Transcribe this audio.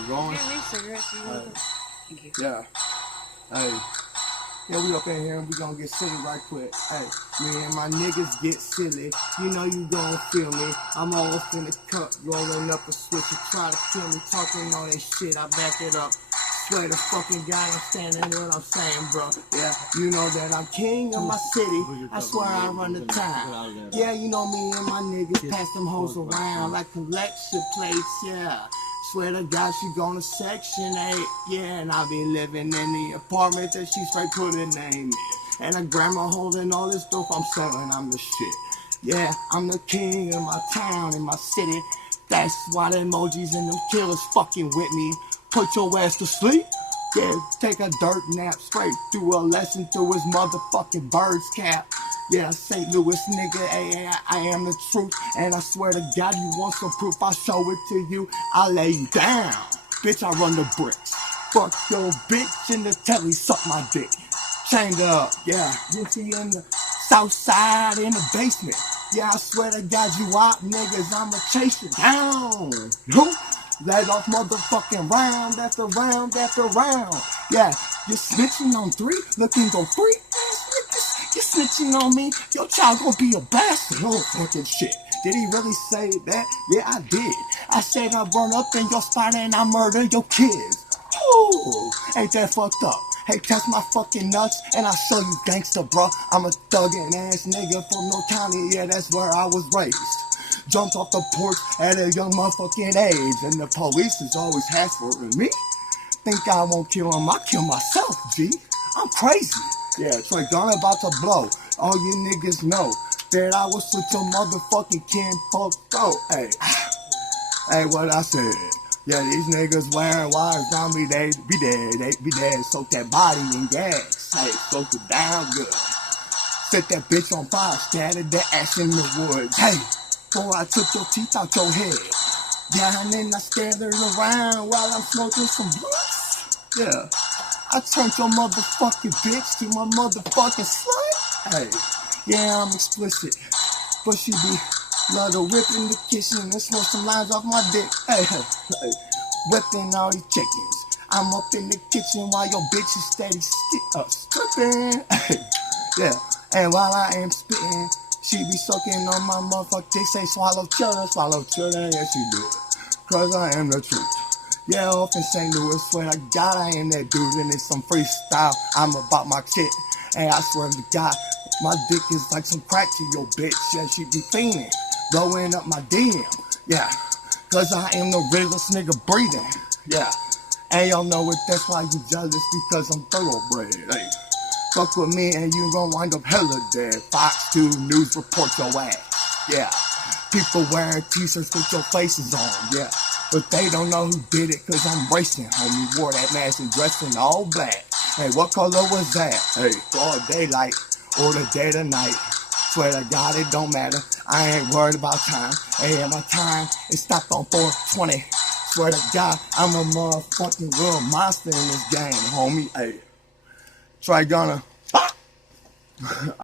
You going? Give me cigarettes. You want them? Thank you. Yeah. Hey. Yeah, we up in here and we gonna get silly right quick. Hey, me and my niggas get silly. You know you gon' feel me. I'm almost in the cup, rolling up a switch. You try to kill me, talking all that shit. I back it up. Swear to fucking God, I'm standing what I'm saying, bro. Yeah, you know that I'm king of my city. I swear I run the time. Yeah, you know me and my niggas pass them hoes around like collection plates, yeah. Swear to God, she going to Section 8, yeah, and I be living in the apartment that she straight put her name in. And her grandma holding all this dope I'm selling, I'm the shit. Yeah, I'm the king of my town, in my city. That's why the emojis and them killers fucking with me. Put your ass to sleep. Yeah, take a dirt nap straight through a lesson through his motherfucking bird's cap. Yeah, St. Louis nigga, I am the truth. And I swear to God, you want some proof, I'll show it to you. I lay you down. Bitch, I run the bricks. Fuck your bitch in the telly, suck my dick. Chained up, yeah. You see in the south side in the basement. Yeah, I swear to God, you out niggas, I'ma chase you down. Who? Let off motherfucking round after round after round. Yeah, you snitching on 3, looking go free. You snitching on me, your child gonna be a bastard. Oh, fucking shit. Did he really say that? Yeah, I did. I said I run up in your spot and I murder your kids. Ooh, ain't that fucked up? Hey, touch my fucking nuts and I'll show you gangster, bro. I'm a thuggin' ass nigga from No County, yeah, that's where I was raised. Jumped off the porch at a young motherfucking age, and the police is always hassling me. Think I won't kill him, I'll kill myself, G. I'm crazy. Yeah, Trey Gunn about to blow. All you niggas know that I was such a motherfucking kinfolk. Oh, hey. Hey, what I said. Yeah, these niggas wearing wires on me, they be dead. Soak that body in gas. Hey, soak it down good. Set that bitch on fire, scattered the ash in the woods. Hey, before I took your teeth out your head. Yeah, and then I scattered around while I'm smoking some blunts. Yeah, I turned your motherfucking bitch to my motherfucking slut. Hey, yeah, I'm explicit, but she be love to whip in the kitchen and smoke some lines off my dick. Hey, whipping all these chickens. I'm up in the kitchen while your bitch is steady stripping. Hey, yeah, and while I am spitting, she be sucking on my motherfucker. They say swallow children, yes she do it. Cause I am the truth. Yeah, off in St. Louis, swear to God I am that dude, and it's some freestyle. I'm about my shit, and I swear to God, my dick is like some crack to your bitch. Yeah, she be fiending, blowing up my DM. Yeah, cause I am the realest nigga breathing. Yeah, and y'all know it, that's why you jealous, because I'm thoroughbred. Hey, fuck with me and you gon' wind up hella dead. Fox 2 News report your ass. Yeah, people wearing t-shirts with your faces on. Yeah, but they don't know who did it, cause I'm racing, homie. Wore that mask and dressed in all black. Hey, what color was that? Hey, broad daylight or the dead of night. Swear to God, it don't matter. I ain't worried about time. Hey, my time is stopped on 420. Swear to God, I'm a motherfucking real monster in this game, homie. Hey, Trey Gunner.